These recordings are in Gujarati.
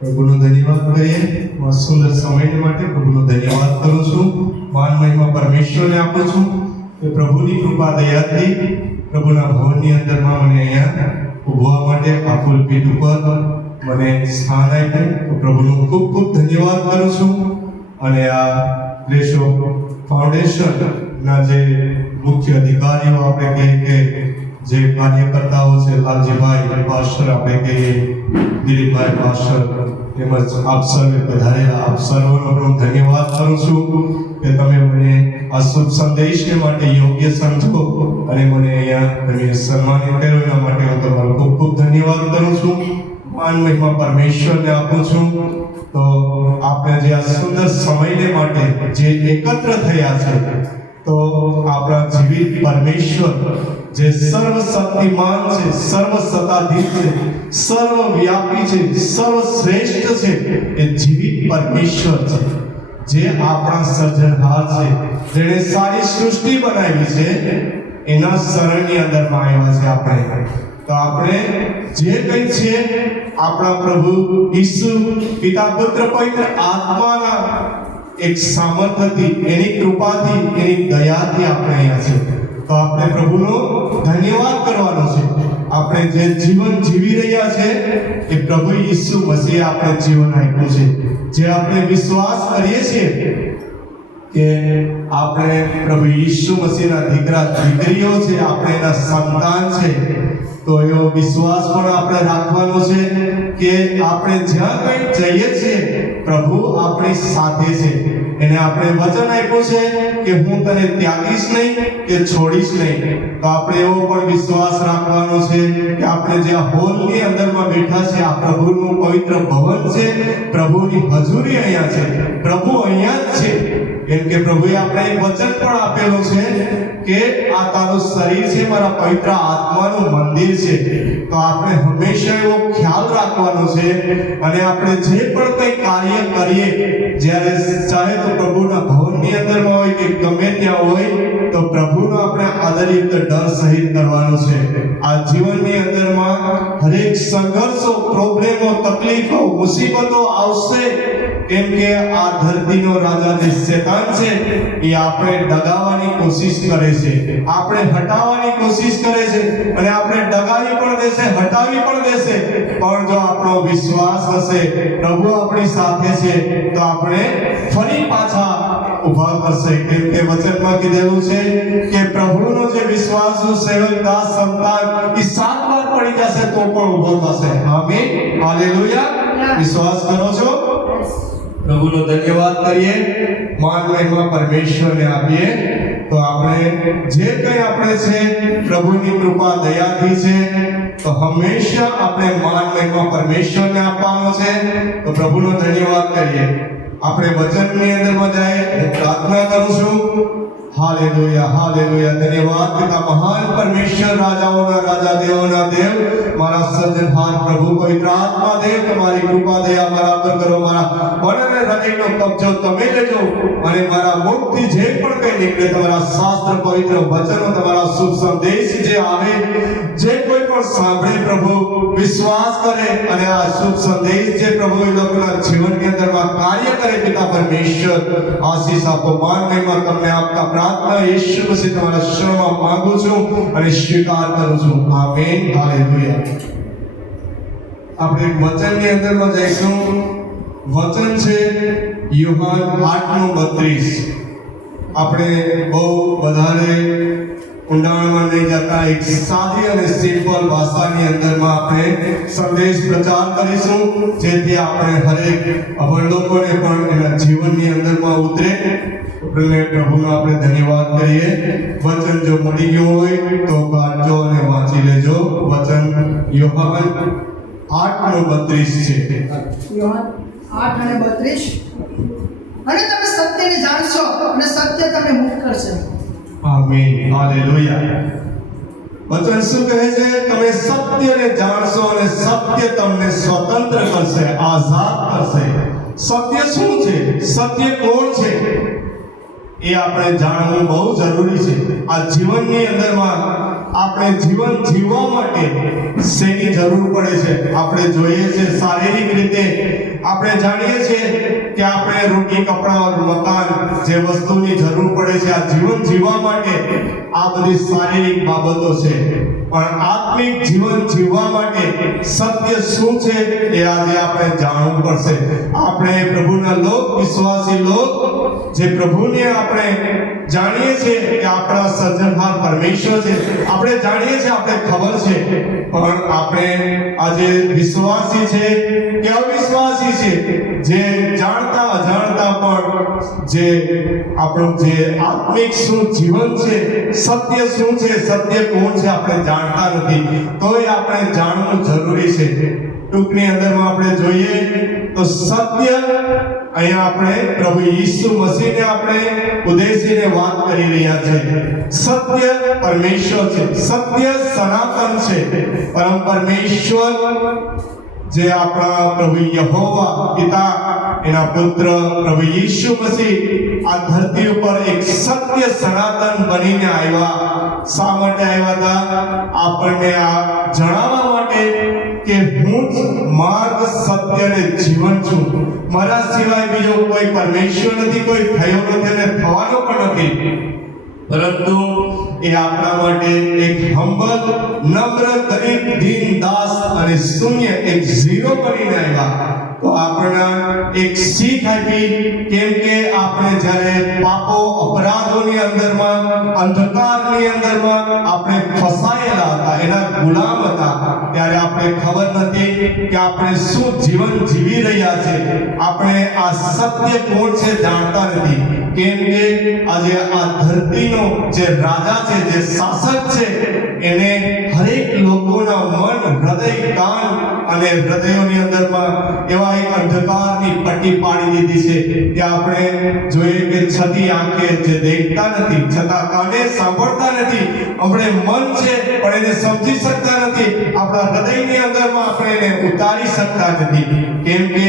પ્રભુનો ધન્યવાદ કરીએ સુંદર સમય માટે પ્રભુનો ધન્યવાદ કરું છું. માન મહિમા પરમેશ્વરને આપું છું કે પ્રભુની કૃપા દયાથી પ્રભુના ભવનની અંદરમાં મને અહીંયા ઊભવા માટે આ પુલપીઠ ઉપર મને સ્થાન આપ્યું. તો પ્રભુનો ખૂબ ખૂબ ધન્યવાદ કરું છું. અને આ ગ્રેસો ફાઉન્ડેશનના જે મુખ્ય અધિકારીઓ આપણે કહીએ કે જે કાર્યકર્તાઓ છે, લાલજીભાઈ પાસ્ટર આપણે કહીએ, દિલીપભાઈ પાસ્ટર, તેમજ આપ સર્વે પધારેલા આપ સર્વનો હું ધન્યવાદ કરું છું કે તમે મને આ શુભ સંદેશને માટે યોગ્ય સમજો અને મને અહીંયા તમે સન્માનિત કર્યો એના માટે હું તમારો ખૂબ ખૂબ ધન્યવાદ કરું છું. માન મહિમા પરમેશ્વરને આપું છું. તો આપણે જે આ સુંદર સમયને માટે જે એકત્ર થયા છે, તો આપણા જીવિત પરમેશ્વર જે સર્વશક્તિમાન છે, સર્વસત્તાધીશ છે, સર્વવ્યાપી છે, સર્વશ્રેષ્ઠ છે, એ જીવિત પરમેશ્વર છે, જે આપણા સર્જનહાર છે, જેણે સારી સૃષ્ટિ બનાવી છે, એના શરણની અંદરમાં આવ્યા છે આપણે. તો આપણે જે કંઈ છે આપણા પ્રભુ ઈસુ પિતા પુત્ર પવિત્ર આત્માના એક સામર્થ્યથી, એની કૃપાથી, એની દયાથી આપણે અહીંયા છે. તો આપણે પ્રભુનો ધન્યવાદ કરવાનો છે. આપણે જે જીવન જીવી રહ્યા છે એ પ્રભુ ઈસુ મસીહે આપણે જીવન આપ્યું છે. જે આપણે વિશ્વાસ કરીએ છીએ કે આપણે પ્રભુ ઈસુ મસીહના દીકરા દીકરીઓ છે, આપણે એના સંતાન છે, તો એવો વિશ્વાસ પણ આપણે રાખવાનો છે કે આપણે જ્યાં કંઈ જઈએ છીએ પ્રભુ આપણી સાથે છે. એને આપણે વચન આપ્યું છે કે હું તને ત્યાગીશ નહીં કે છોડીશ નહીં. તો આપણે એવો પણ વિશ્વાસ રાખવાનો છે કે આપણે જે આ હોલની અંદરમાં બેઠા છે, આ પ્રભુનું પવિત્ર ભવન છે, પ્રભુની હજુરી અહીંયા છે, પ્રભુ અહીંયા જ છે. કેમ કે પ્રભુએ આપણે એક વચન પણ આપેલું છે કે આ તારું શરીર છે, મારા પવિત્ર આત્માનું મંદિર છે. તો આપણે હંમેશા એવો ખ્યાલ રાખવાનો છે અને આપણે જે પણ કંઈ કાર્ય કરીએ, જ્યારે ચાહે તો પ્રભુના ભવનની અંદરમાં હોય કે ગમે ત્યાં હોય, તો પ્રભુનો આપણે આદરયુક્ત ડર સહિત કરવાનો છે. આ જીવનની અંદરમાં હરેક સંઘર્ષો, પ્રોબ્લેમો, તકલીફો, મુસીબતો આવશે. કેમ કે આ ધરતીનો રાજા જે શેતાન છે એ આપણે દગાવવાની કોશિશ કરે છે, આપણે હટાવવાની કોશિશ કરે છે અને આપણે દગાવી પણ દેશે, હટાવી પણ દેશે. પણ જો આપણો વિશ્વાસ હશે, પ્રભુ આપણી સાથે છે, તો આપણે ફરી પાછા ઉભા કરશે. કેમ કે વચનમાં કીધેલું છે કે પ્રભુનો જે વિશ્વાસુ સેવક દાસ સંતાન એ 7 વાર પડી જશે તો પણ ઉભો થશે. આમીન, હાલેલુયા. વિશ્વાસ કરો છો? પ્રભુનો ધન્યવાદ કરીએ, માન મહિમા પરમેશ્વરને આપીએ. તો આપણે જે કંઈ આપણે છે પ્રભુની કૃપા દયાથી છે, તો હંમેશા આપણે માન મહિમા પરમેશ્વરને આપવાનો છે. તો પ્રભુનો ધન્યવાદ કરીએ. આપણે વચનની અંદરમાં જાય, હું પ્રાર્થના કરું છું. Hallelujah, hallelujah. ધન્યવાદ પિતા મહાન પરમેશ્વર, રાજાઓના રાજા, દેવોના દેવ, મારા સર્જનહાર પ્રભુ પવિત્ર આત્મા દેવ, તમારી કૃપા દયા મારા પર કરો. મારા મન અને હૃદયનો કબજો તમે લેજો અને મારા મુખથી જે પણ કંઈ નીકળે, તમારા શાસ્ત્ર પવિત્ર વચનો, તમારા શુભ સંદેશ જે આવે, જે કોઈ પણ સાંભળે પ્રભુ, વિશ્વાસ કરે અને આ શુભ સંદેશ જે પ્રભુ એ લોકોના જીવનની અંદરમાં કાર્ય કરે, પિતા પરમેશ્વર આશીષ આપો. માન મહિમા તમને આપતા પ્રાર્થના યેશુ મસીહ તમારા શરણમાં માંગુ છું અને સ્વીકાર કરું છું. આમીન, હાલેલુયા. આપણે વચનની અંદરમાં જઈશું. વચન છે યોહાન 8:32. આપણે બહુ વધારે ઊંડાણમાં નહીં જતા, એક સાદી અને સિમ્પલ ભાષાની અંદરમાં આપણે સંદેશ પ્રચાર કરીશું, જેથી આપણે હરેક અભણ લોકોને પણ એના જીવનની અંદરમાં ઉતરે. પ્રભુનો આપણે ધન્યવાદ કરીએ. વચન જો મળી ગયું હોય તો કાઢજો અને વાંચી લેજો. વચન યોહાન 8:32 છે. યોહાન 8:32. અને તમે સત્યને જાણશો અને સત્ય તમને મુક્ત કરશે. આમીન, હાલેલુયા. વચન શું કહે છે? તમે સત્યને જાણશો અને સત્ય તમને સ્વતંત્ર કરશે, આઝાદ કરશે. સત્ય શું છે? સત્ય કોણ છે? એ આપણે જાણવું બહુ જરૂરી છે. આ જીવનની અંદરમાં આપણે જીવન જીવવા માટે શેની જરૂર પડે છે? આપણે જોઈએ છે શારીરિક રીતે આપણે જાણીએ છીએ કે આપણે રોટી, કપડાં અને મકાન જે વસ્તુની જરૂર પડે છે આ જીવન જીવવા માટે, આ બધી શારીરિક બાબતો છે. પણ આત્મિક જીવન જીવવા માટે સત્ય શું છે એ આજે આપણે જાણવું પડશે. આપણે પ્રભુના લોક, વિશ્વાસી લોક જે પ્રભુને આપણે જાણીએ છીએ કે આપણા સર્જનહાર પરમેશ્વર છે, આપણે જાણીએ છીએ, આપણે ખબર છે, પણ આપણે આજે વિશ્વાસી છે કે અવિશ્વાસી છે, જે જાણતા અજાણતા પણ જે આપણું જે આત્મિક શું જીવન છે, સત્ય શું છે, સત્ય કોણ છે આપણે જાણતા નથી. તોય આપણે જાણવું જરૂરી છે. ટૂંકની અંદરમાં આપણે જોઈએ તો સત્ય અહીંયા આપણે પ્રભુ ઈસુ મસીહને આપણે ઉદ્દેશીને વાત કરી રહ્યા છે. સત્ય પરમેશ્વર છે, સત્ય સનાતન છે. પરમ પરમેશ્વર જે આપણા પ્રભુ યહોવા પિતા, એના પુત્ર પ્રભુ ઈસુ મસીહ આ ધરતી ઉપર એક સત્ય સનાતન બનીને આવ્યા. શા માટે આવ્યા હતા? આપણને આ જણાવવા માટે કે હું જ માર્ગ, સત્ય અને જીવન છું. મારા સિવાય બીજો કોઈ પરમેશ્વર નથી, કોઈ થયો નથી અને થવાનો પણ નથી. પરંતુ એ આપણા માટે એક હંબલ, નમ્ર, ગરીબ, દીન, દાસ અને શૂન્ય, એક ઝીરો બનીને આવ્યા. તો આપણા એક શીખ આપી, કેમ કે આપણે જ્યારે પાપો, અપરાધોની અંદરમાં, અંધકારની અંદરમાં આપણે ફસાયેલા હતા, એના ગુલામ હતા, ત્યારે આપણે ખબર નથી કે આપણે શું જીવન જીવી રહ્યા છે. આપણે આ સત્ય કોણ છે જાણતા નથી. કેમ કે આજે આ ધરતીનો જે રાજા છે, જે શાસક છે, એને હરેક લોકોના મન, હૃદય, કાન અને હૃદયોની અંદરમાં એવા એક અંધકારની પટ્ટી પાડી દીધી છે કે આપણે જોઈએ કે છતી આંખે જે દેખતા નથી, છતાં કાને સાંભળતા નથી, આપણે મન છે પણ એને સમજી શકતા નથી, આપણા હૃદયની અંદરમાં આપણે એને ઉતારી શકતા નથી. કેમ કે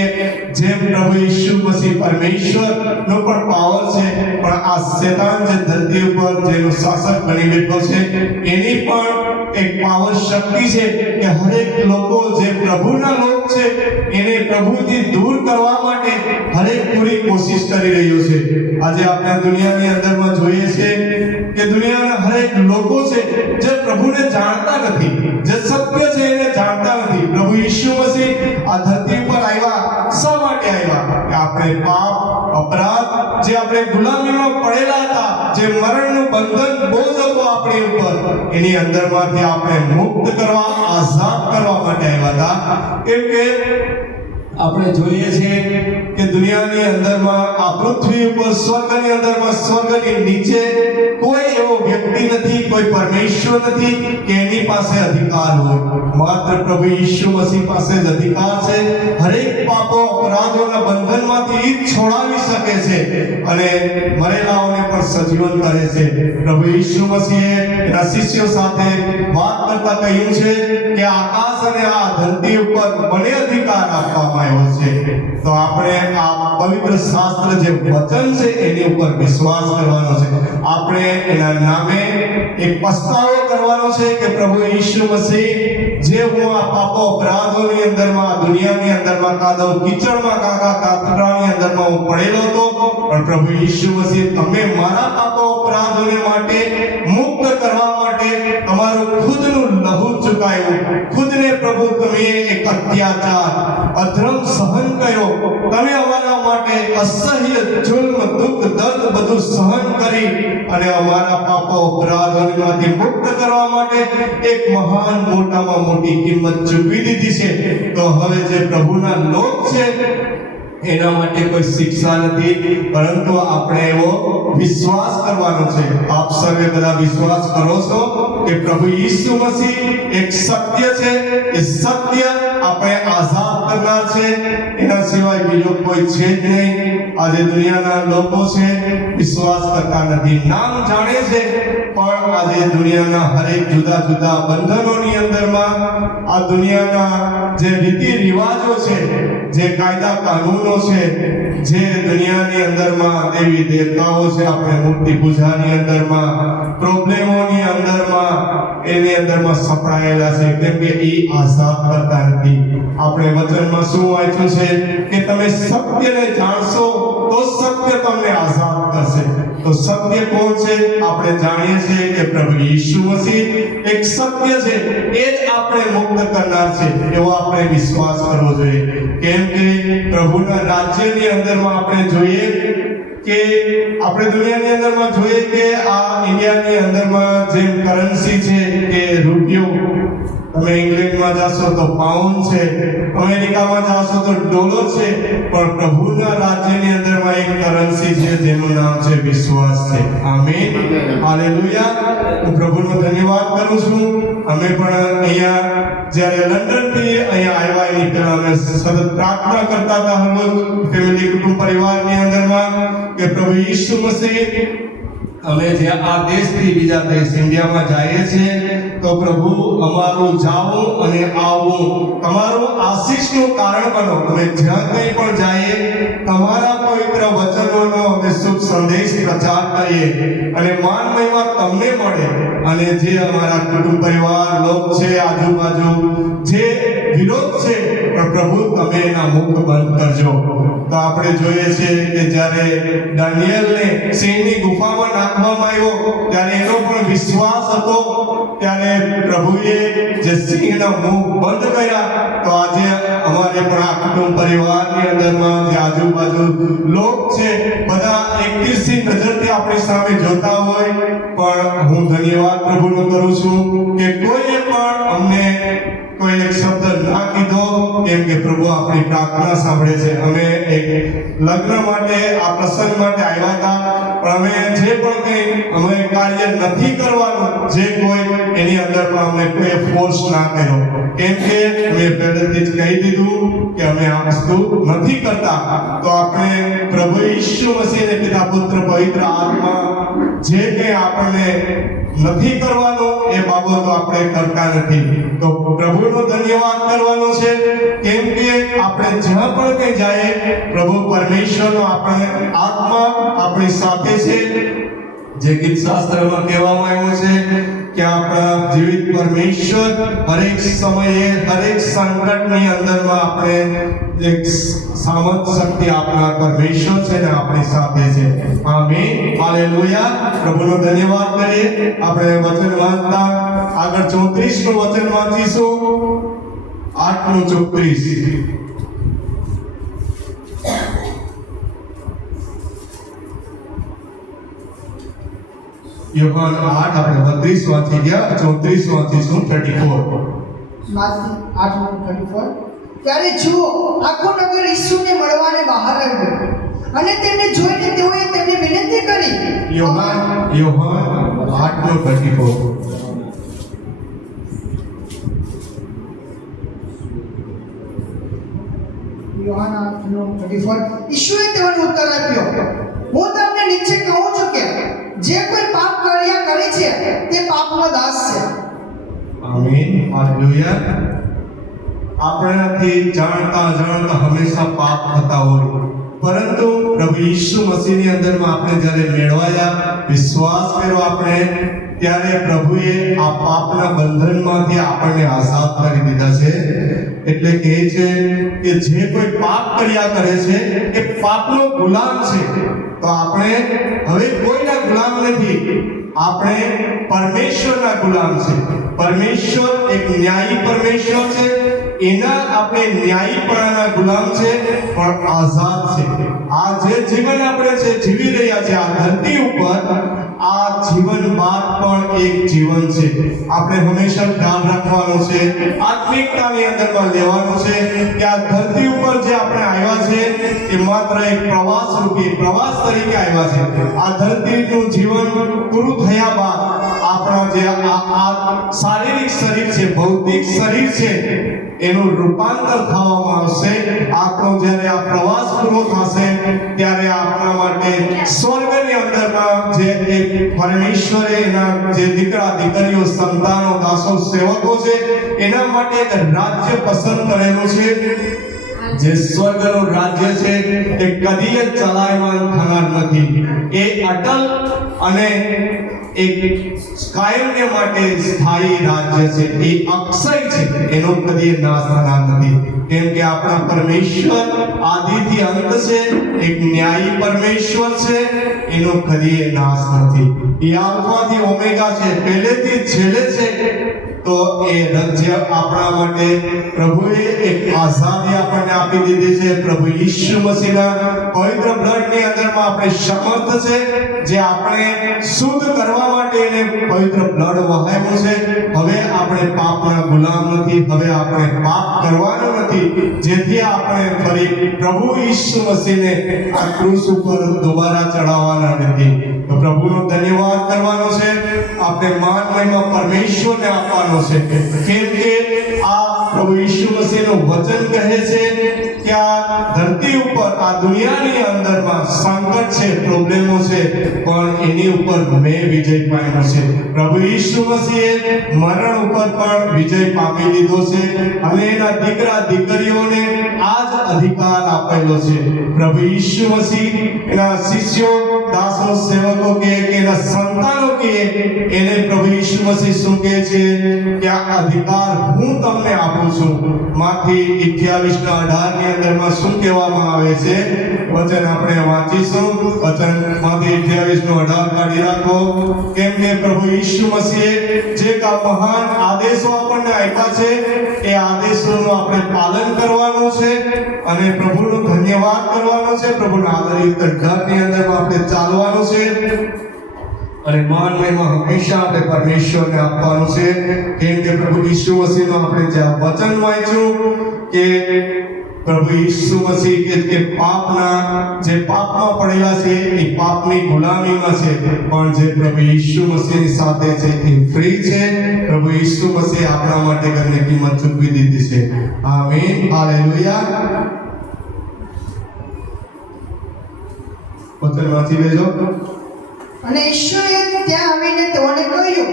જેમ પ્રભુ ઈસુ મસીહ પરમેશ્વરનો પણ પાવર છે, પણ આ શેતાન જે ધરતી ઉપર જેનો શાસક બની બેઠો છે, એની પણ એક પાવર શક્તિ છે કે હરેક લોકો જે પ્રભુના લોક છે એને પ્રભુથી દૂર કરવા માટે હરેક પૂરી કોશિશ કરી રહ્યો છે. આજે આપણે દુનિયાની અંદરમાં જોઈએ છે કે દુનિયાના હરેક લોકો છે જે પ્રભુને જાણતા નથી, જે સત્ય છે એને જાણતા નથી. પ્રભુ ઈસુ મસીહ આ ધરતી ઉપર આવ્યા. શા માટે આવ્યા? કે આપણે પાપ, અપરાધ, જે આપણે ગુલામીમાં પડેલા હતા, જે મરણનું બંધન બોજ હતો આપણી ઉપર, એની અંદરમાંથી આપણે મુક્ત કરવા, આઝાદ કરવા માટે આવ્યા હતા. કેમ કે આપણે જોઈએ છીએ કે દુનિયાની અંદરમાં, આ પૃથ્વી ઉપર, સ્વર્ગની અંદરમાં, સ્વર્ગની નીચે કોઈ એવો વ્યક્તિ નથી, કોઈ પરમેશ્વર નથી કે એની પાસે અધિકાર હોય. માત્ર પ્રભુ ઈસુ મસીહ પાસે જ અધિકાર છે. હરેક પાપો, અપરાધોના બંધનમાંથી ઈ છોડાવી શકે છે અને મરેલાઓને પણ સજીવન કરે છે. પ્રભુ ઈસુ મસીહે એના શિષ્યો સાથે વાત કરતા કહ્યું છે કે આકાશ અને આ ધરતી ઉપર મને અધિકાર આપવામાં આવ્યો છે. તો આપણે આ પવિત્ર શાસ્ત્ર જે વચન છે એની ઉપર વિશ્વાસ કરવાનો છે. આપણે એના નામે એક પસ્તાવો કરવાનો છે કે પ્રભુ ઈસુ મસીહ, જે હું આ પાપો, અપરાધોની અંદરમાં, આ દુનિયાની અંદરમાં, કાદવ કીચડમાં, કાતરાની અંદરમાં હું પડેલો હતો, પણ પ્રભુ ઈસુ મસીહ તમે મારા પાપો, અપરાધોને માટે મુક્ત કરવા માટે તમારું ખુદનું લહુ ચૂકાયું. ખુદને પ્રભુ તમે એક અત્યાચાર, અધર્મ સહન કર્યો. તમે અમારા માટે અસહ્ય જુલ્મ, દુઃખ, દર્દ બધું સહન કરી અને અમારા પાપો, અપરાધોમાંથી મુક્ત કરવા માટે એક મહાન, મોટામાં મોટી કિંમત ચૂકવી દીધી છે. તો હવે જે પ્રભુના લોક છે એના માટે કોઈ શિક્ષા નથી, પરંતુ આપણે એવો વિશ્વાસ કરવાનો છે. આપ સર્વે બધા વિશ્વાસ કરો છો કે પ્રભુ ઈસુ મસીહ એક સત્ય છે. એ સત્ય આપણે આઝાદ કરનાર છે, એના સિવાય બીજો કોઈ છે જ નહીં. આજે દુનિયાના લોકો છે વિશ્વાસ કરતા નથી, નામ જાણે છે, પણ આજે દુનિયાના હરેક જુદા જુદા બંધનોની અંદરમાં, આ દુનિયાના જે રીતિ રિવાજો છે, જે કાયદા કાનૂનો છે, જે દુનિયાની અંદરમાં દેવી દેવતાઓ છે, આપણે મૂર્તિ પૂજાની અંદરમાં, પ્રોબ્લેમોની અંદરમાં, એની અંદરમાં સપડાયેલા છે, કેમ કે એ આઝાદ કરતા નથી. આપણે વચનમાં શું વાંચ્યું છે કે તમે સત્યને જાણશો તો સત્ય તમને આઝાદ કરશે. તો સત્ય કોણ છે? આપણે જાણીએ છીએ કે પ્રભુ ઈસુ મસીહ એક સત્ય છે, એ જ આપણે મુક્ત કરનાર છે, એવો આપણે વિશ્વાસ કરવો જોઈએ. કેમ કે પ્રભુના રાજ્યની અંદરમાં આપણે જોઈએ કે આપણે દુનિયાની અંદરમાં જોઈએ કે આ ઇન્ડિયાની અંદરમાં જેમ કરન્સી છે કે રૂપિયો, તમે ઇંગ્લેન્ડમાં જાશો તો પાઉન્ડ છે, અમેરિકામાં જાશો તો ડોલર છે, પણ પ્રભુના રાજ્યની અંદરમાં એક કરન્સી છે જેનું નામ છે વિશ્વાસ છે. આમીન, હાલેલુયા. હું પ્રભુનો ધન્યવાદ કરું છું. અમે પણ અહીંયા જ્યારે લંડનથી અહીંયા આવ્યા એની પહેલા અમે સતત પ્રાર્થના કરતા હતા હરરોજ ફેમિલી કુટુંબ પરિવારની અંદરમાં કે પ્રભુ ઈસુ મસીહ અમે જે આ દેશથી બીજા દેશ ઇન્ડિયામાં જઈએ છીએ તો પ્રભુ અમારું જાવું અને આવવું તમારું આશીષનું કારણ બનો. અમે જ્યાં કંઈ પણ જઈએ તમારા પવિત્ર વચનોનો અમે શુભ સંદેશ પ્રચાર કરીએ અને માન મહિમા તમને મળે. અને જે અમારા કુટુંબ પરિવાર લોક છે, આજુબાજુ જે વિરોધ છે, પણ પ્રભુ તમે એના મુખ બંધ કરજો. તો આપણે જોઈએ છીએ કે જ્યારે દાનિયેલને સિંહની ગુફામાં નાખવામાં આવ્યો ત્યારે એનો પણ વિશ્વાસ હતો, ત્યારે પ્રભુએ જે સિંહના મુખ બંધ કર્યા. તો આજે અમારે પણ આ કુટુંબ પરિવારની અંદરમાં જે આજુબાજુ લોક છે બધા એક તીરસી નજરથી આપણી સામે જોતા હોય, પણ હું ધન્યવાદ પ્રભુનો કરું છું કે કોઈએ પણ અમને કોઈ એક શબ્દ ના કીધો, કેમ કે પ્રભુ આપણી પ્રાર્થના સાંભળે છે. અમે એક લગ્ન માટે આ પ્રસંગ માટે આવ્યા હતા, પણ અમે જે પણ કંઈ અમે કાર્ય નથી કરવાનું જે કોઈ એની અંદરમાં અમે કોઈ ફોર્સ ના કર્યો, કેમ કે અમે પહેલેથી જ કહી દીધું કે અમે આ વસ્તુ નથી કરતા. તો આપણે પ્રભુ ઈસુ મસીહને પિતા પુત્ર પવિત્ર આત્મા જે કંઈ આપણને નથી કરવાનું એ બાબતો આપણે કરતા નથી. તો પ્રભુનો ધન્યવાદ કરવાનો છે, કેમ કે આપણે જ્યાં પણ કંઈ જાય પ્રભુ પરમેશ્વરનો આપણે આત્મા આપણી સાથે છે. જે ગીત શાસ્ત્રમાં કહેવામાં આવ્યું છે કે આપણા જીવિત પરમેશ્વર હરેક સમયે હરેક સંકટની અંદરમાં આપણે એક સામર્થ શક્તિ આપનાર પરમેશ્વર છે ને આપણી સાથે છે. આમીન, હાલેલુયા. પ્રભુનો ધન્યવાદ કરીએ. આપણે વચન વાંચતા આગળ 34 નું વચન વાંચીશું. 8 નું 34. યોહાન 8 આપણે 32 વાંચી ગયા, 34 વાંચીશું 34. માથી 8:34. ત્યારે જુઓ આખો નગર ઈસુને મળવાને બહાર આવ્યો અને તેમને જોઈને તેઓએ તેમને વિનંતી કરી. યોહાન 8:34. યોહાન 8:34. ઈસુએ તેઓને ઉત્તર આપ્યો, હું તમને નિશ્ચય કહું છું કે જે કોઈ પાપ કર્યા કરે છે તે પાપનો દાસ છે. આમીન, હાલેલુયા. આપણાથી જાણતા જાણતા હંમેશા પાપ થતા હોય, પરંતુ પ્રભુ ઈસુ મસીહની અંદરમાં આપણે જ્યારે મેળવાયા, વિશ્વાસ કર્યો આપણે, ત્યારે પ્રભુએ આ પાપના બંધનમાંથી આપણને આઝાદ કરી દીધા છે. એટલે કહે છે કે જે કોઈ પાપ કર્યા કરે છે એ પાપનો ગુલામ છે. તો આપણે હવે કોઈના ગુલામ નથી, આપણે પરમેશ્વરના ગુલામ છે. પરમેશ્વર એક ન્યાયી પરમેશ્વર છે, એના આપણે ન્યાયીપણાના ગુલામ છે, પણ આઝાદ છે. આ જે જીવન આપણે છે જીવી રહ્યા છે આ ધરતી ઉપર, આ જીવન બાદ પણ એક જીવન છે. આપણે હંમેશા ધ્યાન રાખવાનું છે, આત્મિકતાની અંદરમાં લેવાનું છે કે આ ધરતી ઉપર જે આપણે આવ્યા છે એ માત્ર એક પ્રવાસ તરીકે આવ્યા છે. આ ધરતીનું જીવન પૂરું થયા બાદ આપણા જે આ શારીરિક શરીર છે, ભૌતિક શરીર છે, એનું રૂપાંતર થવામાં આવશે. આપણો જ્યારે આ પ્રવાસ પૂરો થશે ત્યારે આપણા માટે સ્વર્ગની અંદરમાં જે એક પરમેશ્વરે એના જે દીકરા દીકરીઓ, સંતાનો, દાસો, સેવકો છે એના માટે એક રાજ્ય પસંદ કરેલું છે, જે સ્વર્ગનું રાજ્ય છે એ કદીય ચલાયમાન થનાર નથી. એ અટલ અને એક કાયમને માટે સ્થાયી રાજ્ય છે. એ અક્ષય છે, એનો કદી નાશ થનાર નથી. કેમ કે આપણા પરમેશ્વર આદિથી અંત છે, એક ન્યાયી પરમેશ્વર છે, એનો કદી નાશ નથી. એ આલ્ફાથી ઓમેગા છે, પહેલેથી છેલ્લે છે. તો એ રાજ્ય આપણા માટે પ્રભુએ એક આઝાદી આપણને આપી દીધી છે. પ્રભુ ઈસુ મસીહના પવિત્ર બ્લડની અંદરમાં આપણે સમર્થ છે, જે આપણે શુદ્ધ કરવા માટે એને પવિત્ર બ્લડ વહાવ્યું છે. હવે આપણે પાપના ગુલામ નથી, હવે આપણે પાપ કરવાનું નથી, જેથી આપણે ફરી પ્રભુ ઈસુ મસીહને આ ક્રૂસ ઉપર દોબારા ચડાવવાના નથી. તો પ્રભુનો ધન્યવાદ કરવાનો છે, આપણે માન મહિમા પરમેશ્વરને આપવાનો છે. કેમ કે આ પ્રભુ ઈસુ મસીહનું વચન કહે છે કે આ ધરતી ઉપર, આ દુનિયાની અંદરમાં સંકટ છે, પ્રોબ્લેમો છે, પણ એની ઉપર મેં વિજય પામ્યો છે. પ્રભુ ઈસુ મસીહે મરણ ઉપર પણ વિજય પામી લીધો છે અને એના દીકરા દીકરીઓને આ જ અધિકાર આપેલો છે. પ્રભુ ઈસુ મસીહ એના શિષ્યો, દાસો, સેવકો કે એના સંતાનો કે એને પ્રભુ ઈસુ મસીહ શું કહે છે કે આ અધિકાર હું તમને આપું છું. માથી 28:18 ની અંદરમાં શું કહેવામાં આવે છે? વચન આપણે વાંચીશું. વચન માથી 28:18 કાઢી રાખો. કેમ કે પ્રભુ ઈસુ મસીહે જે મહાન આદેશો આપણને આપ્યા છે, એ આદેશોનું આપણે પાલન કરવાનું છે અને પ્રભુનો ધન્યવાદ કરવાનો છે. પ્રભુના આદરિત ઘરની અંદર આપણે ચાલવાનું છે અને માન મહિમા હંમેશા આપણે પરમેશ્વરને આપવાનું છે. કેમ કે પ્રભુ ઈસુ મસીહનું આપણે જે વચન વાંચ્યું કે પ્રભુ ઈસુ મસીહ કે પાપમાં પડેલા છે એ પાપની ગુલામીમાં છે, પણ જે પ્રભુ ઈસુ મસીહની સાથે છે એ ફ્રી છે. પ્રભુ ઈસુ મસીહ આપણા માટે ઘણી કિંમત ચૂકવી દીધી છે. આમીન, હાલેલુયા. વચન વાંચી લેજો. અને ઈશ્વરે ત્યાં આવીને તેઓને કહ્યું,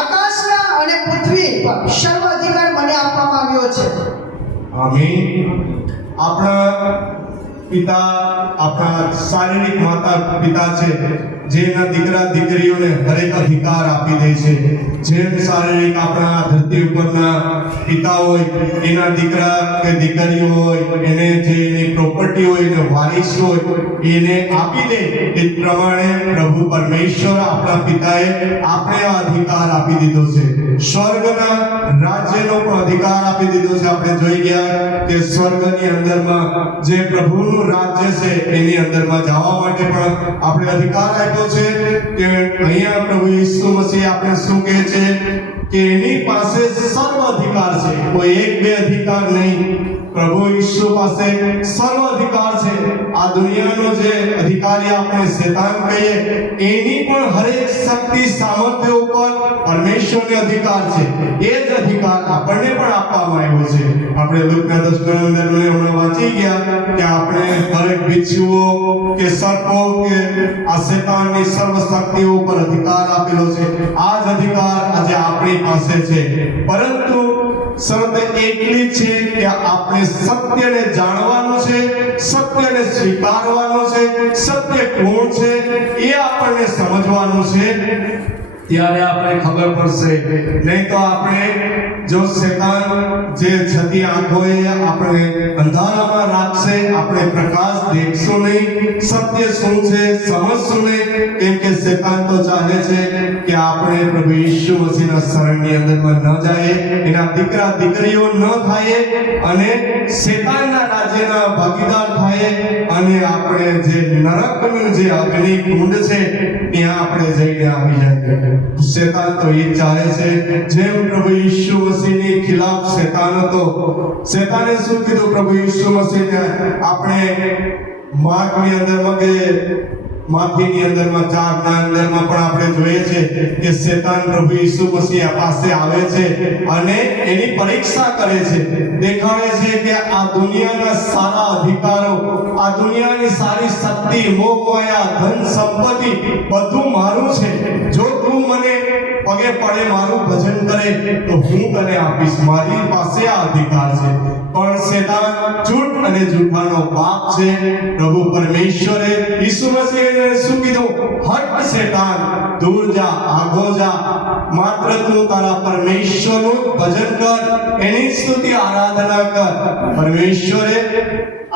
આકાશના અને પૃથ્વી પર સર્વ અધિકાર મને આપવામાં આવ્યો છે. આમીન. આપણા પિતા, આપણા શારીરિક માતા પિતા છે, જેના દીકરા દીકરીઓને હરેક અધિકાર આપી દે છે. જેમ શારીરિક આપણા ધરતી ઉપરના પિતા હોય, એના દીકરા કે દીકરીઓ હોય, એને જે એની પ્રોપર્ટી હોય, એને વારિસ હોય, એને આપી દે, એ પ્રમાણે પ્રભુ પરમેશ્વર આપણા પિતાએ આપણે આ અધિકાર આપી દીધો છે. સ્વર્ગના રાજ્યનો પણ અધિકાર આપી દીધો છે. આપણે જોઈ ગયા કે સ્વર્ગની અંદરમાં જે પ્રભુનું રાજ્ય છે એની અંદરમાં જવા માટે પણ આપણે અધિકાર આપ્યો છે. કે અહીંયા પ્રભુ ઈસુ મસીહ આપણે શું કહે છે કે એની પાસે સર્વ અધિકાર છે, કોઈ એક બે અધિકાર નહીં. પ્રભુ ઈસુ પાસે સર્વ અધિકાર છે. આ દુનિયાનો જે અધિકારી આપણે શેતાન કહીએ, એની પણ હરેક શક્તિ સામર્થ્ય ઉપર પરમેશ્વરનો અધિકાર છે. એ જ અધિકાર આપણને પણ આપવામાં આવ્યો છે. આપણે લુકના 10:15 હમણાં વાંચી ગયા કે આપણે હરેક બિચ્છુઓ કે સર્પો કે આ શેતાનની સર્વ શક્તિઓ ઉપર અધિકાર આપેલો છે. આ જ અધિકાર આજે આપણી પાસે છે. પરંતુ શરત એટલી છે કે આપણે સત્યને જાણવાનું છે, સત્યને સ્વીકારવાનું છે, સત્ય કોણ છે એ આપણને સમજવાનું છે. ત્યારે આપણે ખબર પડશે. નહીં તો આપણે જો શેતાન જે છતી આંખોએ આપણે અંધારામાં રાખશે, આપણે પ્રકાશ દેખશું નહીં, સત્ય શું છે સમજશું નહીં. કેમ કે શેતાન તો ચાહે છે કે આપણે પ્રભુ ઈસુ મસીહના શરણની અંદરમાં ન જાય, એના દીકરા દીકરીઓ ન થાય અને શેતાનના રાજ્યના ભાગીદાર થાય અને આપણે જે નરકનું જે અગ્નિ કુંડ છે ત્યાં આપણે જઈને આવી જાય. શેતાન તો એ ચાહે છે. જેમ પ્રભુ ઈસુ મસીહની ખિલાફ શેતાન હતો, શેતાને શું કીધું પ્રભુ ઈસુ મસીહને? આપણે માર્કની અંદરમાં કે માથીની અંદરમાં 4 ના અંદરમાં પણ આપણે જોઈએ છે કે શેતાન પ્રભુ ઈસુ મસીહ પાસે આવે છે અને એની પરીક્ષા કરે છે, દેખાડે છે કે આ દુનિયાના સારા અધિકારો, આ દુનિયાની સારી શક્તિ, મોહ માયા, ધન સંપત્તિ બધું મારું છે, જો તું મને પગે પડે મારું ભજન કરે તો હું તને આપીશ, મારી પાસે આ અધિકાર છે. પણ શેતાન જૂઠ અને જૂઠાનો બાપ છે. પ્રભુ પરમેશ્વરે ઈસુ મસીહને શું કીધું? હટ શેતાન, દૂર જા, આગો જા, માત્ર તું તારા પરમેશ્વરનું ભજન કર, એની સ્તુતિ આરાધના કર. પરમેશ્વરે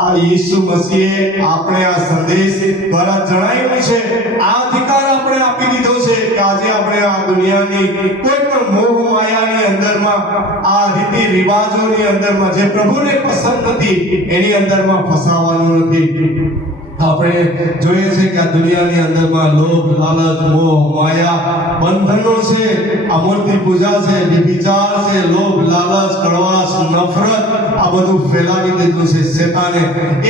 આ ઈસુ મસીહે આપણે આ સંદેશ દ્વારા જણાવ્યું છે, આ અધિકાર આપણે આપી દીધો છે કે આજે આપણે આ દુનિયાની કોઈ પણ મોહ માયાની અંદરમાં, આ રીતિ રિવાજોની અંદરમાં જે પ્રભુને પસંદ નથી એની અંદરમાં ફસાવાનું નથી. આપણે જોઈએ છે કે આ દુનિયાની અંદરમાં લોભ, લાલચ, મોહ, માયા, બંધનો છે, આ મૂર્તિ પૂજા છે, વ્યભિચાર છે, લોભ, લાલચ, કડવાશ, નફરત, આ બધું ફેલાવી દીધું છે શેતાને.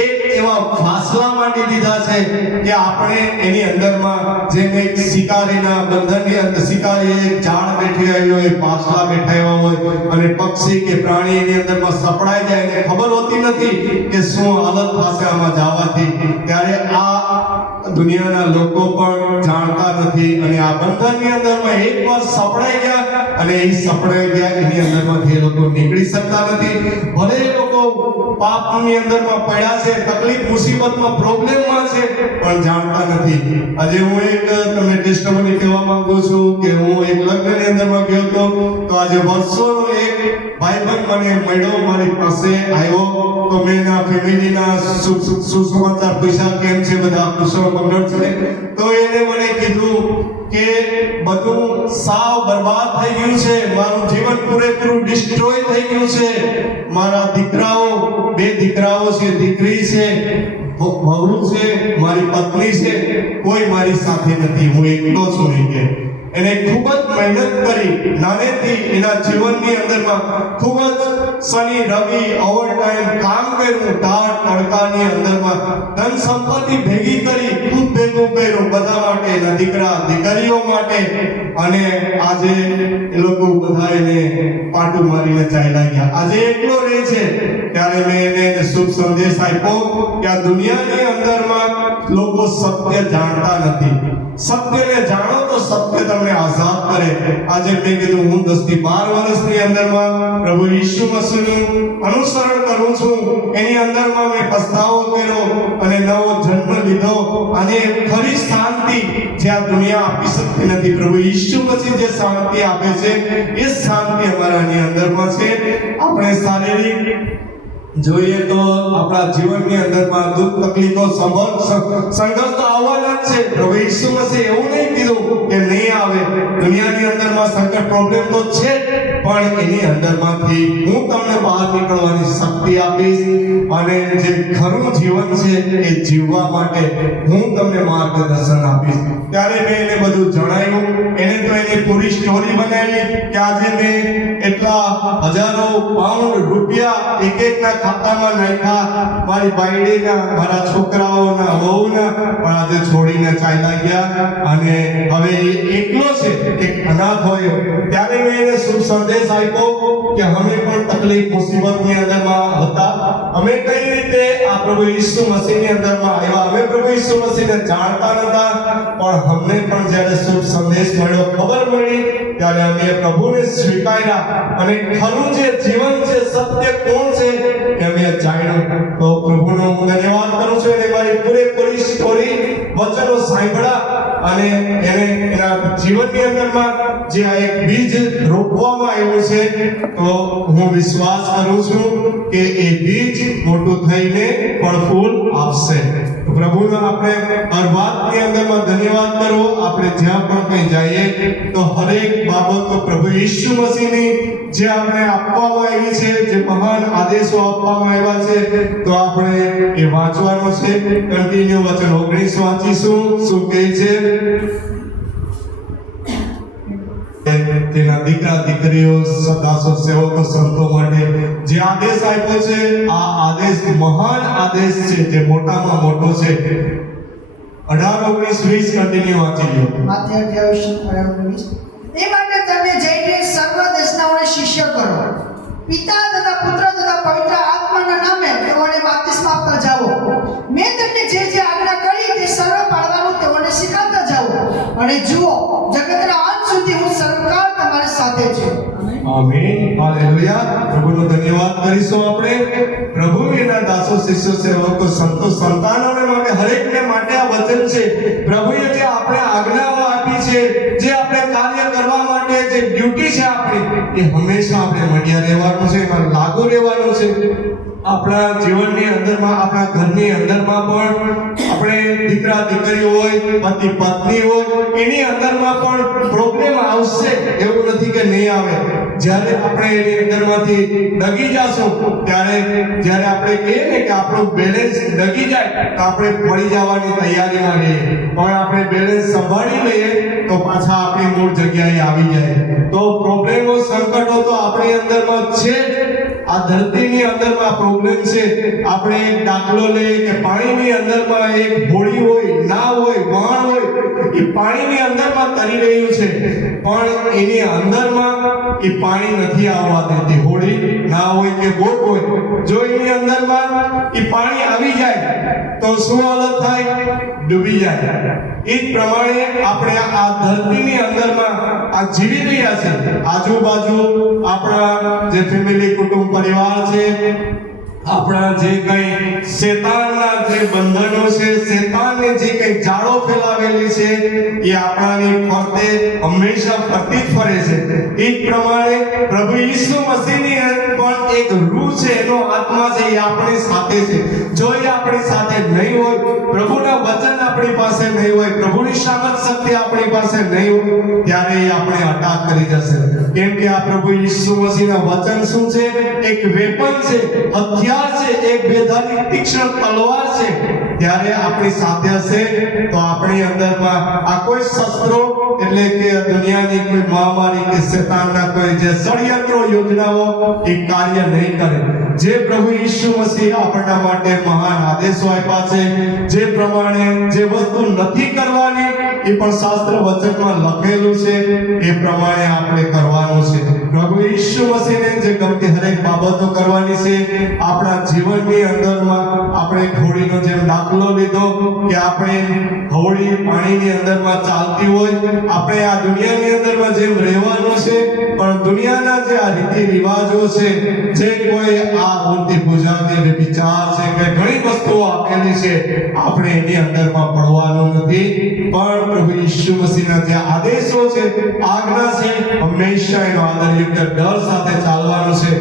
એક એવા ફાસલા માંડી દીધા છે કે આપણે એની અંદરમાં જેમ એક શિકારીના બંધનની અંદર શિકારી એક ઝાડ બેઠી આવ્યો હોય, પાસલા બેઠા હોય અને પક્ષી કે પ્રાણી એની અંદરમાં સપડાઈ જાય એને ખબર હોતી નથી કે શું હાલત થશે આમાં જવાથી. ત્યારે આ દુનિયાના લોકો પણ જાણતા નથી અને આ બંધનની અંદરમાં એકવાર સપડાઈ ગયા અને એ સપડાઈ ગયા એની અંદરમાંથી એ લોકો નીકળી શકતા નથી. ભલે એ લોકો પાપની અંદરમાં પડ્યા છે, તકલીફ મુસીબતમાં, પ્રોબ્લેમમાં છે, પણ જાણતા નથી. આજે હું એક તમને ટેસ્ટમની કહેવા માંગુ છું કે હું એક લગ્નની અંદરમાં ગયો હતો, તો આજે વર્ષોનો એક ભાઈબંધ મને મળ્યો, મારી પાસે આવ્યો, તો મેં એના ફેમિલીના સુસમાચાર પૂછ્યા, કેમ છે બધા, કુશળ મંગળ છે? તો એને મને કીધું કે બધું સાવ બરબાદ થઈ ગયું છે, મારું જીવન પૂરેપૂરું ડિસ્ટ્રોય થઈ ગયું છે, મારા દીકરાઓ, 2 દીકરાઓ છે, દીકરી છે, વહુ છે, મારી પત્ની છે, કોઈ મારી સાથે નથી, હું એકલો છું. એને ખૂબ જ મહેનત કરી, નાનેથી એના જીવનની અંદરમાં ખૂબ જ શનિ રવિ ઓવરટાઈમ કામ કર્યું, ટાળ તડકાની અંદરમાં ધન સંપત્તિ ભેગી કરી, ખૂબ ભેગું કર્યું બધા માટે, એના દીકરા દીકરીઓ માટે, અને આજે એ લોકો બધા એને પાટું મારીને ચાલ્યા ગયા. આજે એકલો રહે છે. ત્યારે મેં એને શુભ સંદેશ આપ્યો કે આ દુનિયાની અંદરમાં લોકો સત્ય જાણતા નથી. સત્યને જાણો તો સત્ય તમને આઝાદ કરે. આજે મેં કીધું હું 10 થી 12 વર્ષની અંદરમાં પ્રભુ ઈસુ મસીહનું અનુસરણ કરું છું, એની અંદરમાં મેં પસ્તાવો કર્યો અને નવો જન્મ લીધો. અને ખરી શાંતિ જે આ દુનિયા આપી શકતી નથી, પ્રભુ ઈસુ મસીહ જે શાંતિ આપે છે એ શાંતિ અમારાની અંદરમાં છે. આપણે શારીરિક જોઈએ તો આપણા જીવનની અંદરમાં દુઃખ, તકલીફો, સંઘર્ષ તો આવવાના જ છે. પ્રભુ ઈસુ મસીહ એવું નહીં કીધું કે નહીં આવે. દુનિયાની અંદરમાં સંકટ, પ્રોબ્લેમ તો છે, પણ એની અંદરમાંથી હું તમને બહાર નીકળવાની શક્તિ આપીશ અને જે ખરું જીવન છે એ જીવવા માટે હું તમને માર્ગદર્શન આપીશ. ત્યારે મેં એને બધું જણાવ્યું. એને તો એની પૂરી સ્ટોરી બનાવી કે આજે મેં એટલા હજારો પાઉન્ડ રૂપિયા એક-એકના ખાતામાં નાખ્યા, મારી બાયડીના, મારા છોકરાઓના, વહુના, પણ આજે છોડીને ચાલ્યા ગયા અને હવે એ એકલો છે, એક અનાથ હોય. ત્યારે મેં એને શુભ સંદેશ આપ્યો કે અમે પણ તકલીફ મુસીબતની અંદરમાં હતા, અમે કઈ રીતે આ પ્રભુ ઈસુ મસીહની અંદરમાં આવ્યા. અમે પ્રભુ ઈસુ મસીહને જાણતા નતા, પણ અમને પણ જ્યારે શુભ સંદેશ મળ્યો, ખબર મળી, ત્યારે અમે પ્રભુને સ્વીકાર્યા અને ખરું જે જીવન છે, સત્ય કોણ છે એ અમે જાણ્યું. તો પ્રભુનો હું ધન્યવાદ કરું છું. એને મારી પૂરેપૂરી સ્ટોરી વચનો સાંભળ્યા અને એને એના જીવનની અંદરમાં જે આ એક બીજ રોપવામાં આવ્યું છે, તો હું વિશ્વાસ કરું છું કે એ બીજ મોટું થઈને ફળ ફૂલ આપશે. પ્રભુનો આપણે હર વાતની અંદરમાં ધન્યવાદ કરવો. આપણે જ્યાં પણ કંઈ જઈએ તો હરેક બાબતો પ્રભુ ઈસુ મસીહની જે આપણે આપવામાં આવી છે, જે મહાન આદેશો આપવામાં આવ્યા છે, તો આપણે એ વાંચવાનો છે. કન્ટિન્યુ વચન 19 વાંચીશું. શું કહે છે? તેના દીકરા દીકરીઓ, દાસો, સેવકો, સંતો માટે જે આદેશ આપ્યો છે, આ આદેશ મહાન આદેશ છે, જે મોટામાં મોટો છે. 18-19-20 કન્ટિન્યુ વાંચી લ્યો. માથે 28:19. એ માટે તમે જઈને સર્વ દેશનાઓને શિષ્ય કરો, પિતા તથા પુત્ર તથા પવિત્ર આત્માના નામે તેઓને બાપ્તિસ્મા આપતા જાઓ. મેં તમને જે જે આજ્ઞા કરી તે સર્વ પાળવાનું તેઓને શીખવતા જાઓ. અને જુઓ, જગતના અંત સુધી હું સર્વકાળ તમારી સાથે છું. આમીન. હાલેલુયા. પ્રભુનો ધન્યવાદ કરીશું આપણે. પ્રભુ એના દાસો શિષ્યો સેવકો સંતો સંતાનોને માટે હરેકને માટે આ વચન છે. પ્રભુએ જે આપણે આજ્ઞાઓ આપી છે, જે આપણે કાર્ય કરવા માટે જે ડ્યુટી છે આપણી, એ હંમેશા આપણે મળ્યા રહેવાનું છે, એમાં લાગુ રહેવાનું છે. આપણા જીવનની અંદરમાં, આપણા ઘરની અંદરમાં પણ આપણે દીકરા દીકરીઓ હોય, પતિ પત્ની હોય, એની અંદરમાં પણ પ્રોબ્લેમ આવશે, એવું નથી કે નહીં આવે. જ્યારે આપણે એની અંદરમાંથી ડગી જશું, જ્યારે આપણે કહીએ ને કે આપણું બેલેન્સ ડગી જાય તો આપણે પડી જવાની તૈયારીમાં રહીએ, પણ આપણે બેલેન્સ સંભાળી લઈએ તો પાછા આપણી મૂળ જગ્યાએ આવી જાય. તો પ્રોબ્લેમો, સંકટો તો આપણી અંદરમાં છે. આ ધરતીની અંદરમાં પ્રોબ્લેમ છે. આપણે એક દાખલો લઈએ કે પાણીની અંદરમાં એક હોડી હોય, નાવ હોય, વહાણ હોય, એ પાણીની અંદરમાં તરી રહ્યું છે, પણ એની અંદરમાં એ પાણી નથી આવવા દેતી. હોડી, નાવ હોય કે બોટ હોય, જો એની અંદરમાં એ પાણી આવી જાય તો શું હાલત થાય? ડૂબી જાય. એ જ પ્રમાણે આપણે આ ધરતીની અંદરમાં આ જીવી રહ્યા છે. આજુબાજુ આપણા જે ફેમિલી, કુટુંબ, પરિવાર છે, આપણા જે કંઈ શેતાનના જે બંધનો છે, શેતાનને જે કંઈ જાળો ફેલાવેલી છે, એ આપણાની ફરતે હંમેશા ફરતી જ ફરે છે. એ જ પ્રમાણે પ્રભુ ઈસુ મસીહની પણ એક રૂહ છે, એનો આત્મા છે, એ આપણી સાથે છે. જો એ આપણી સાથે નહીં હોય, પ્રભુના વચન આપણી પાસે નહીં હોય, પ્રભુની સામર્થ શક્તિ આપણી પાસે નહીં હોય, ત્યારે એ આપણે અટક કરી જશે. કેમ કે આ પ્રભુ ઈસુ મસીહના વચન શું છે? એક વેપન છે, હથિયાર છે, એક બેધારી તીક્ષ્ણ તલવાર છે. ત્યારે આપણી સાથે હશે તો આપણી અંદરમાં આ કોઈ શસ્ત્રો, એટલે કે દુનિયાની કોઈ મહામારી કે શેતાનના કોઈ જે ષડયંત્રો, યોજનાઓ એ કાર્ય નહીં કરે. જે પ્રભુ ઈસુ મસીહ આપણા માટે મહાન આદેશો આપ્યા છે, જે પ્રમાણે જે વસ્તુ નથી કરવાની એ પણ શાસ્ત્ર વચનમાં લખેલું છે, એ પ્રમાણે આપણે કરવાનું છે. પ્રભુ ઈસુ મસીહને જે ગમતી હરેક બાબતો કરવાની છે. આપણા જીવનની અંદરમાં આપણે હોડીનો જેમ દાખલો લીધો કે આપણે હોડી પાણીની અંદરમાં ચાલતી હોય, આપણે આ દુનિયાની અંદરમાં જેમ રહેવાનું છે, પણ દુનિયાના જે આ રીતિ રિવાજો છે, જે કોઈ આ મૂર્તિ પૂજા કે વિચાર છે કે ઘણી વસ્તુઓ આપેલી છે, આપણે એની અંદરમાં પડવાનું નથી. પણ પ્રભુ ઈસુ મસીહના જે આદેશો છે, આજ્ઞા છે, હંમેશા એનો આદરયુક્ત ડર સાથે ચાલવાનું છે.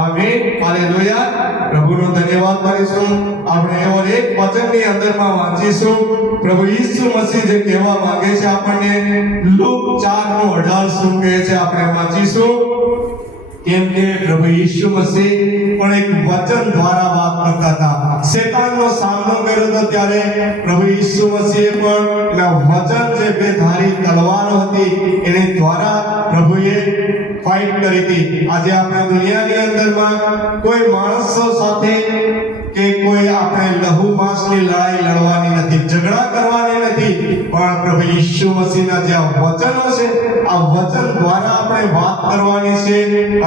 આમીન. હાલેલુયા. પ્રભુનો ધન્યવાદ કરીશું. આપણે એવો એક વચનની અંદરમાં વાંચીશું. પ્રભુ ઈસુ મસીહ જે કહેવા માંગે છે આપણને, લુક 4:18 શું કહે છે આપણે વાંચીશું. કેમ કે પ્રભુ ઈસુ મસીહ પણ એક વચન દ્વારા વાત કરતા હતા. શેતાનનો સામનો કર્યો હતો ત્યારે પ્રભુ ઈસુ મસીહે પણ એના વચન, જે બેધારી તલવારો હતી, એને દ્વારા પ્રભુએ ફાઇટ કરી હતી. આજે આપણે દુનિયાની અંદરમાં કોઈ માણસો સાથે કે કોઈ આપણે લહુ માંસની લડાઈ લડવાની નથી, ઝઘડા કરવાની નથી, પણ પ્રભુ ઈસુ મસીહના જે વચનો છે, આ વચન દ્વારા આપણે વાત કરવાની છે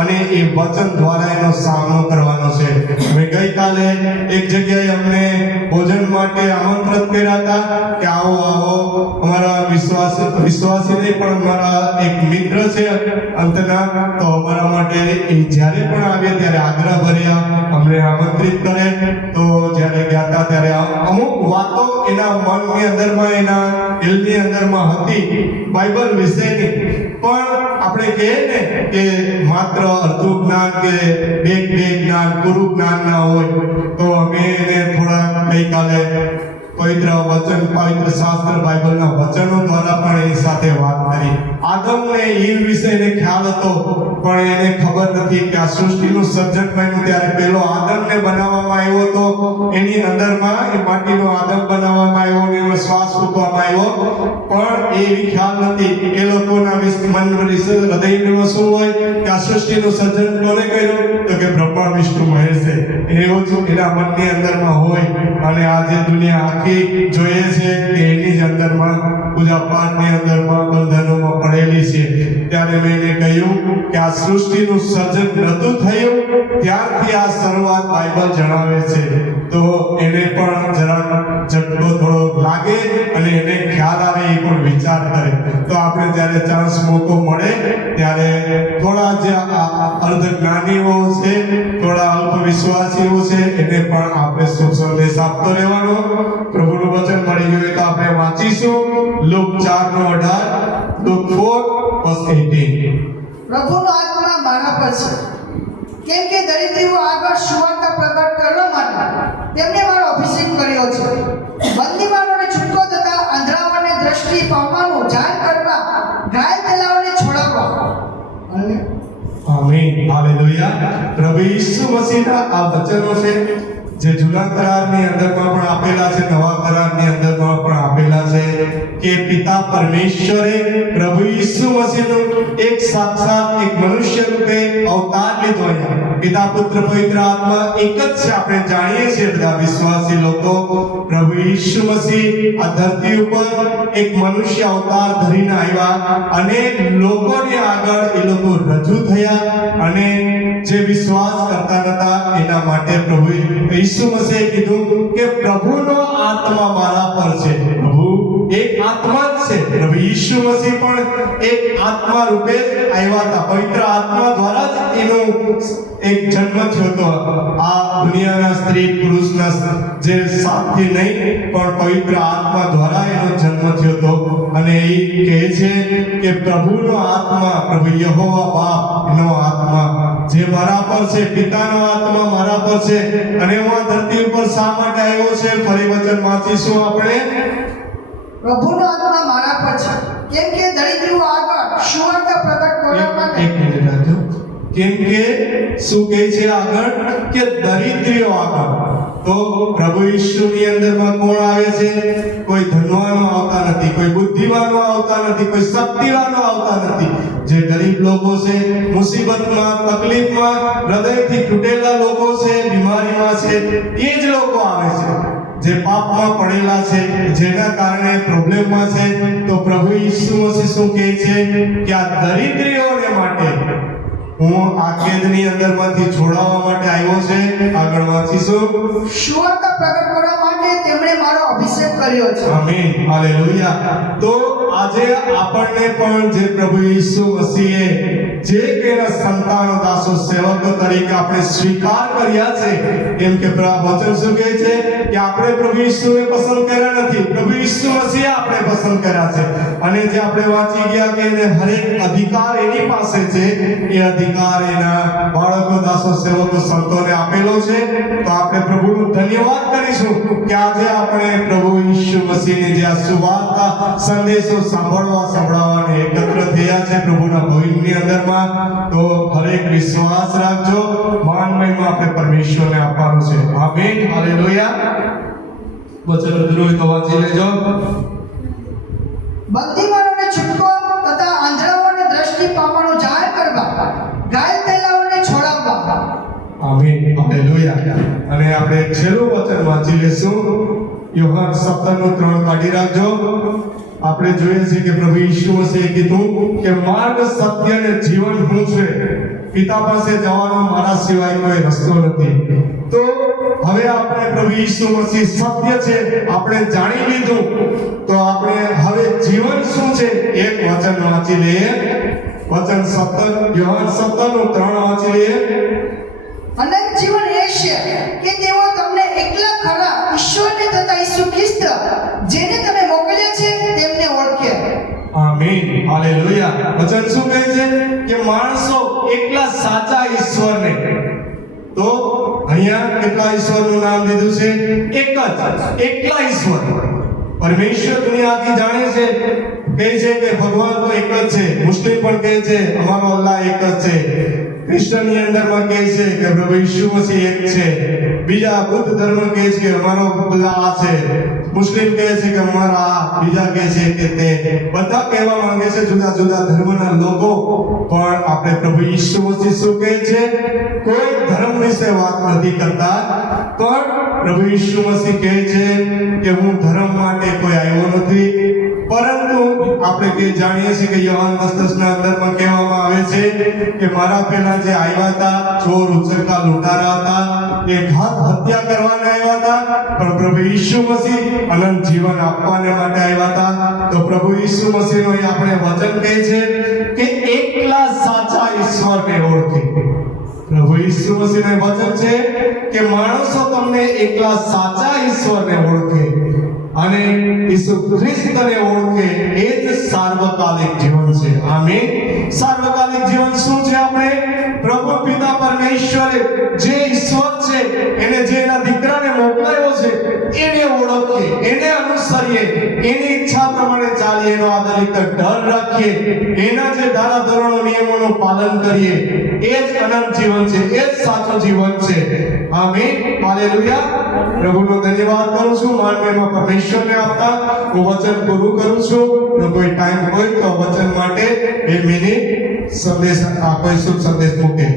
અને એ વચન દ્વારા એનો સામનો કરવાનો છે. મેં ગઈકાલે એક જગ્યાએ અમને ભોજન માટે આમંત્રિત કર્યા હતા કે આવો આવો. અમારા વિશ્વાસી નહીં પણ અમારા એક મિત્ર છે અંતના, તો અમારા માટે એ જ્યારે પણ આવ્યા ત્યારે આગ્રહ ભર્યા, અમને આમંત્રિત કરે. તો જ્યારે ગયા હતા ત્યારે અમુક વાતો એના મનની અંદરમાં, એના દિલની અંદરમાં હતી બાઇબલ વિશેની. પણ આપણે કહીએ ને કે માત્ર અડધું જ્ઞાન કે બે જ્ઞાન, પૂરું જ્ઞાન ના હોય, તો અમે એને થોડા ગઈકાલે પવિત્ર વચન, પવિત્ર શાસ્ત્ર, બાઇબલના વચનો દ્વારા પણ એની સાથે વાત કરી. આદમને ઈવ વિશે એને ખ્યાલ હતો, પણ એને ખબર નથી કે આ સૃષ્ટિનું સર્જન બન્યું ત્યારે પહેલો આદમને બનાવવામાં આવ્યો હતો, એની અંદરમાં એ માટીનો આદમ બનાવવામાં આવ્યો અને એનો શ્વાસ ફૂંકવામાં આવ્યો, પણ એ ખ્યાલ નથી એ લોકોના હૃદયમાં શું હોય કે આ સૃષ્ટિનું સર્જન કોને કર્યું? તો કે બ્રહ્મા વિષ્ણુ મહેશે. એવું જ એના મનની અંદરમાં હોય. અને આ જે દુનિયા આખી જોઈએ છે કે એની જ અંદરમાં પૂજા પાઠની અંદરમાં બંધનોમાં પડેલી છે. ત્યારે મેં એને કહ્યું કે આ સૃષ્ટિનું સર્જન નહોતું થયું ત્યારથી આ શરૂઆત બાઇબલ જણાવે છે. તો એને પણ જરાક ઝટકો થોડો લાગે અને એને ખ્યાલ આવે, એ પણ વિચાર કરે. તો આપણે જ્યારે ચાન્સ મોકો મળે ત્યારે થોડા જે અર્ધ જ્ઞાનીઓ છે, થોડા અલ્પ વિશ્વાસીઓ છે, એને પણ આપણે શુભ સંદેશ આપતો રહેવાનો. પ્રભુનું વચન મળી ગયું તો આપણે વાંચીશું લુક 4:18, લુક 4:18. પ્રભુનો આત્મા મારા પર છે, કેમ કે દરિદ્રીઓ આગળ સુવાર્તા પ્રગટ કરવા માટે તેમણે મારો અભિષેક કર્યો છે. બંદીવાનોને છૂટકો થતા, આંધળાઓને દ્રષ્ટિ પામવાનું જાહેર કરવા, ઘાયલ થયેલાઓને છોડાવવા. અને આમીન, હાલેલુયા. પ્રભુ ઈસુ મસીહના આ વચનો છે જે જૂના કરારની અંદરમાં પણ આપેલા છે, નવા કરારની અંદરમાં પણ આપેલા છે કે પિતા પરમેશ્વરે પ્રભુ ઈસુ મસીહનું એક સાક્ષાત એક મનુષ્ય રૂપે અવતાર લીધો. પિતા પુત્ર પવિત્ર આત્મા એક જ છે, આપણે જાણીએ છીએ બધા વિશ્વાસી લોકો. પ્રભુ ઈસુ મસીહ આ ધરતી ઉપર એક મનુષ્ય અવતાર ધરીને આવ્યા અને લોકોને આગળ એ લોકો રજૂ થયા. અને જે વિશ્વાસ કરતા નતા એના માટે પ્રભુ ઈસુ મસીહે કીધું કે પ્રભુનો આત્મા મારા પર છે. પ્રભુ એક આત્મા જ છે. પ્રભુ ઈસુ મસીહ પણ એક આત્મા રૂપે આવ્યા હતા. પવિત્ર આત્મા દ્વારા જ એનો એક જન્મ થયો હતો. આ દુનિયાના સ્ત્રી પુરુષના જે સાથથી નહીં પણ પવિત્ર આત્મા દ્વારા એનો જન્મ થયો હતો. અને એ કહે છે કે પ્રભુનો આત્મા, પ્રભુ યહોવા બાપ એનો આત્મા જે મારા પર છે, પિતાનો આત્મા મારા પર છે. અને હું આ ધરતી ઉપર શા માટે આવ્યો છે? ફરી વચન વાંચીશું આપણે. પ્રભુનો આત્મા મારા પર છે, કેમ કે દરિદ્રીઓ આગળ સુવાર્તા પ્રગટ કરવા માટે. એક મિનિટ રાખજો. કેમ કે શું કહે છે આગળ? કે દરિદ્રીઓ આગળ. તો પ્રભુ ઈસુની અંદરમાં કોણ આવે છે? કોઈ ધનવાનો આવતા નથી, કોઈ બુદ્ધિવાનો આવતા નથી, કોઈ શક્તિવાનો આવતા નથી. જે ગરીબ લોકો છે, મુસીબતમાં, તકલીફમાં, હૃદયથી તૂટેલા લોકો છે, બીમારીમાં છે, એ જ લોકો આવે છે. જે પાપમાં પડેલા છે, જેના કારણે પ્રોબ્લેમમાં છે. તો પ્રભુ ઈસુ મસીહ શું કહે છે કે આ દરિદ્રીઓને માટે હું આ કેદની અંદરમાંથી છોડાવવા માટે આવ્યો છે. આગળ વાંચીશું. સુવાર્તા પ્રગટ કરવા માટે તેમણે મારો અભિષેક કર્યો છે. આમીન, હાલેલુયા. તો આજે આપણને પણ જે પ્રભુ ઈસુ મસીહે જે કેના સંતાનો, દાસો, સેવકો તરીકે આપણે સ્વીકાર કર્યા છે, કેમ કે વચન શું કહે છે કે આપણે પ્રભુ ઈસુને પસંદ કર્યા નથી, પ્રભુ ઈસુ મસીહે આપણે પસંદ કર્યા છે. અને જે આપણે વાંચી ગયા કે એને હરેક અધિકાર એની પાસે છે, એ અધિકાર એના બાળકો, દાસો, સેવકો, સંતોને આપેલો છે. તો આપણે પ્રભુનો ધન્યવાદ કરીશું કે આજે આપણે પ્રભુ ઈસુ મસીહની જે આ સુવાર્તા સંદેશો સંભળાવવાને એકત્ર થયા છે પ્રભુના ભવનની અંદરમાં. તો હરેક વિશ્વાસ રાખજો, માન મહિમા આપણે પરમેશ્વરને આપવાનું છે. આમીન, હાલેલુયા. વચન અધૂરું તો વાંચી લેજો. બંદીવાનોને છૂટકો તથા આંધળાઓને દ્રષ્ટિ પામવાનું જાહેર કરવા, ઘાયલ થયેલાઓને છોડાવવા. આમીન, હાલેલુયા. અને આપણે છેલ્લું વચન વાંચી લેશું. યોહાન 17:3 કાઢી રાખજો. આપણે જોઈએ છીએ કે પ્રભુ ઈસુ મસીહે કીધું કે માર્ગ, સત્ય અને જીવન હું છું. પિતા પાસે જવાનો મારા સિવાય કોઈ રસ્તો નથી. તો હવે આપણે પ્રભુ ઈસુ મસીહ સત્ય છે આપણે જાણી લીધું. તો આપણે હવે જીવન શું છે? એક વચન વાંચી લઈએ. વચન 17, યોહાન 17:3 વાંચી લઈએ. અનંત જીવન એ છે કે તેઓ તમને એકલા ખરા ઈશ્વરને તથા ઈસુ ખ્રિસ્ત જેને તમે મોકલ્યા છે તેમને ઓળખે. આમીન, હાલેલુયા. વચન શું કહે છે કે માણસો એકલા સાચા ઈશ્વરને. તો અહીંયા કેટલા ઈશ્વરનું નામ દીધું છે? એક જ, એકલા ઈશ્વર. પરમેશ્વર દુનિયા આખી જાણે છે, કહે છે કે ભગવાન તો એક જ છે. મુસ્લિમ પણ કહે છે અમારો અલ્લાહ એક જ છે. ક્રિશ્ચનની અંદરમાં કહે છે કે પ્રભુ ઈસુ મસીહ એક છે, બીજા બુદ્ધ ધર્મ કહે છે કે અમારો બધા આ છે, મુસ્લિમ કહે છે કે અમારા આ, બીજા કહે છે કે તે, બધા કહેવા માંગે છે જુદા જુદા ધર્મના લોકો, પણ આપણે પ્રભુ ઈસુ મસીહ શું કહે છે? કોઈ ધર્મ વિશે વાત નથી કરતા, પણ પ્રભુ ઈસુ મસીહ કહે છે કે હું ધર્મ માટે કોઈ આવ્યો નથી, પરંતુ આપણે કે જાણીએ છીએ કે યોહાન 10:10 અંદરમાં કહેવામાં આવે છે કે મારા પહેલા જે આવ્યા હતા ચોર, ઉચકા, લૂંટારા હતા, એ ઘાત હત્યા કરવાને આવ્યા હતા, પણ પ્રભુ ઈસુ મસીહ અનંત જીવન આપવાને માટે આવ્યા હતા. તો પ્રભુ ઈસુ મસીહનો એ આપણે વચન કહે છે કે એકલા સાચા ઈશ્વરને ઓળખે. પ્રભુ ઈસુ મસીહનું વચન છે કે માણસો તમને એકલા સાચા ઈશ્વરને ઓળખે અને ઈસુ ખ્રિસ્તને ઓળખે, એ જ સાર્વકાલિક જીવન છે. આમીન. સાર્વકાલિક જીવન શું છે? આપણે પ્રભુ પિતા પરમેશ્વરે જે ઈશ્વર છે, એને જે એના દીકરાને મોકલાયો છે, એને ઓળખીએ, એને અનુસરીએ, એની ઈચ્છા પ્રમાણે ચાલીએ, એનો આદરિત ડર રાખીએ, એના જે ધારા ધોરણો નિયમોનું પાલન કરીએ, એ જ અનંત જીવન છે, એ જ સાચું જીવન છે. આમીન. હાલેલુયા. પ્રભુનો ધન્યવાદ કરું છું માનવીમાં પરમેશ્વરને આપતા હું વચન પૂરું કરું છું. જો કોઈ ટાઈમ હોય તો વચન માટે 2 મિનિટ સંદેશ કોઈ શુભ સંદેશ મૂકે.